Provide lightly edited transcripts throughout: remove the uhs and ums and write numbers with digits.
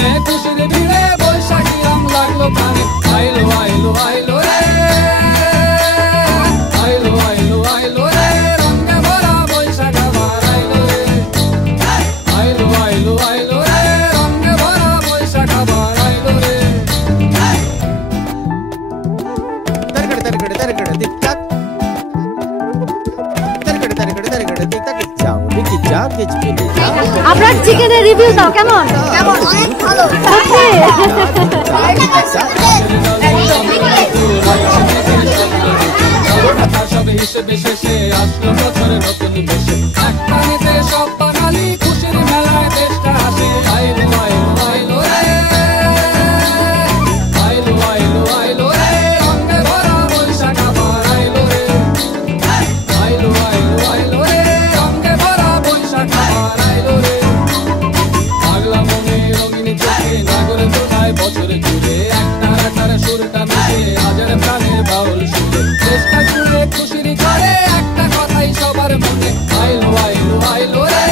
মনে খুশির ভিড়ে বৈশাখী রং লাগলো প্রাণে আইলো আইলো আইলো রে আইলো আইলো আইলো রে রঙে ভরা বৈশাখ আবার আইলো রে আইলো আইলো আইলো রে রঙে ভরা বৈশাখ আবার আইলো রে আপনার চিকেনের রিভিউ দাও কেমন? কেমন? অনেক ভালো। সব হিসেবে শেষে আসলো বছরের নতুন বেশে একটা মেতে সব বাঙালি খুশির মেলায় দেশটা আসে আইলো আইলো আইলো রে আইলো আইলো আইলো রে রঙে ভরা বৈশাখ আবার আইলো রে আইলো আইলো আইলো রে রঙে ভরা বৈশাখ আবার আইলো রে পাগলা মনে রঙিনী চোখে নাগরে তোলায় বছরে জুড়ে একটার সুরটা মিশে হাজার প্রাণে বাউল সুরে দেশটা জুড়ে খুশির ঝড়ে একটা কথাই সবার মনে আইলো আইলো আইলো রে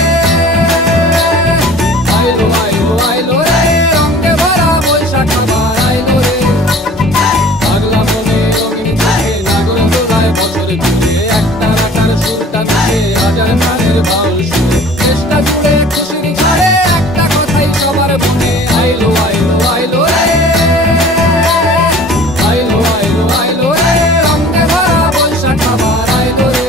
আইলো আইলো আইলো রে রঙে ভরা বৈশাখ আবার আইলো রে পাগলা মনে রঙিনী চোখে নাগরে তোলায় বছরে জুড়ে একটার সুরটা মিশে হাজার প্রাণের বাউল সুরে দেশটা জুড়ে খুশির ঝড়ে একটা কথাই সবার মনে আইলো আইলো আইলো রে আইলো আইলো আইলো রে রঙে ভরা বৈশাখ আবার আইলো রে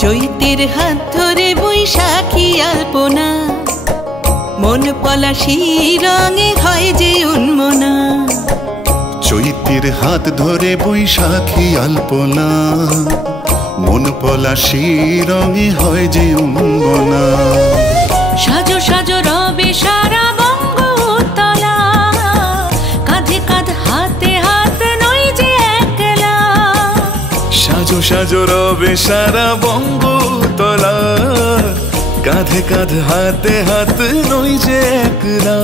চৈতের হাত ধরে বৈশাখী আলপনা মন পলাশি রঙে হয় যে উন্মনা চৈতের হাত ধরে বৈশাখী আলপনা মন পলাশি রঙে হয় যে উন্মনা সাজো সাজো রবে সারা বঙ্গতলা কাঁধে কাঁধ হাতে হাত নই যে একলা সাজো সাজো রবে সারা বঙ্গতলা কাঁধে কাঁধ হাতে হাত নই যে একলা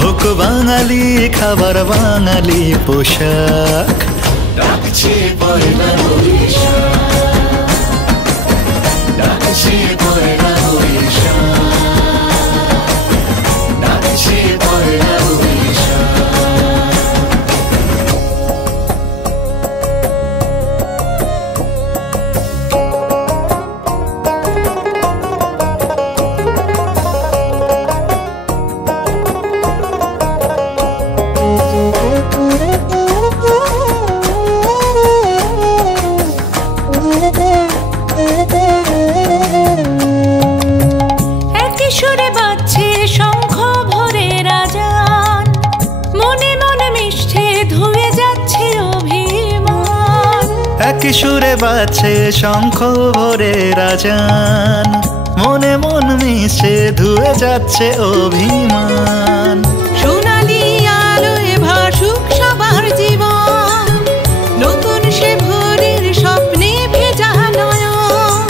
হোক বাঙালি খাবার বাঙালি পোশাক ডাকছে পয়লা বৈশাখ ডাকছে পয়লা বৈশাখ ডাকছে পয়লা বৈশাখ একই সুরে বাজছে শঙ্খ ভরে রাজান মনে মনে মিশছে ধুয়ে যাচ্ছে অভিমান একই সুরে বাজছে শঙ্খ ভরে রাজান মনে মন মিশে ধুয়ে যাচ্ছে অভিমান সোনালি আলোয় ভাসুক সবার জীবন নতুন সে ভোরের স্বপ্নে ভেজা নয়ন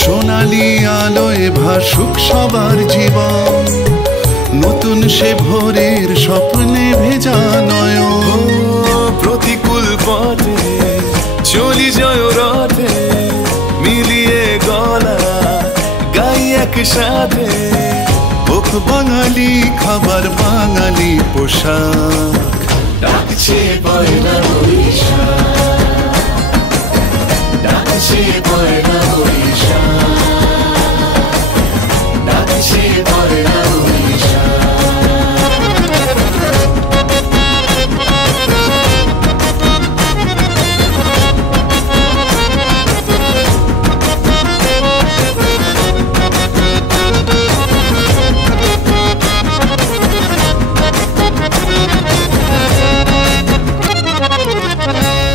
সোনালি আলোয় ভাসুক সবার জীবন নতুন সে ভোরের স্বপ্নে ভেজা নয়ন প্রতিকূল পথে চলি জয় রথে মিলিয়ে গলা গাই একসাথে হোক বাঙালি খাবার বাঙালি পোশাক ডাকছে পয়লা বৈশাখ ডাকছে পয়লা বৈশাখ ডাকছে পয়লা বৈশাখ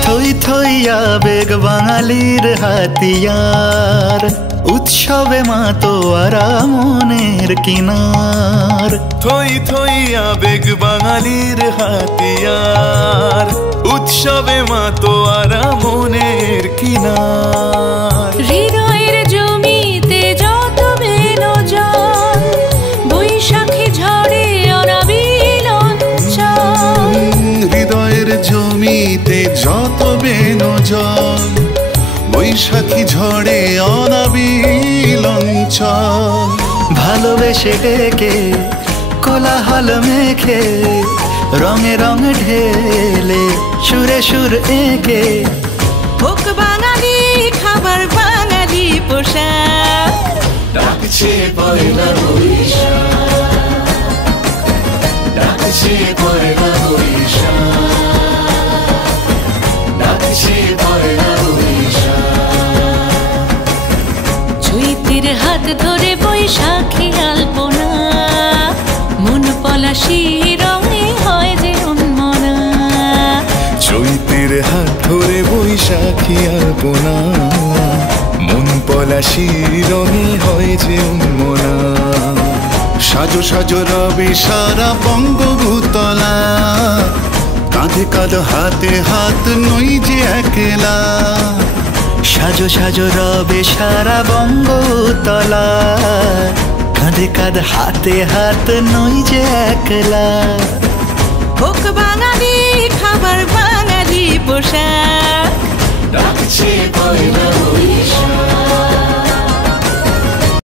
থই থই আবেগ বাঙালির হাতিয়ার উৎসবে মা তোয়ারা মনের কিনার থই থই আবেগ বাঙালির হাতিয়ার উৎসবে মা তোয়ারা মনের কিনার হৃদয়ের জমি বৈশাখী ঝড়ে অনাবিল অঞ্চল ভালোবেসে ডেকে কোলাহল মেখে রঙে রঙে ঢেলে সুরে সুর এঁকে হোক বাঙালি খাবার বাঙালি পোশাক ডাকছে পয়লা বৈশাখ ডাকছে পয়লা বৈশাখ ডাকছে পয়লা বৈশাখ চৈতের হাত ধরে বৈশাখী আলপনা মন পলাশি রঙে হয় যে উন্মনা চৈতের হাত ধরে বৈশাখী আলপনা মন পলাশি রঙে হয় যে উন্মনা সাজো সাজো রবে সারা বঙ্গভূতলা কাঁধে কাঁধ হাতে হাত নই যে একলা সাজো সাজো রবে সারা বঙ্গতলা কাঁধে কাঁধ হাতে হাত নই যে একলা হোক বাঙালি খাবার বাঙালি পোশাক ডাকছে পয়লা বৈশাখ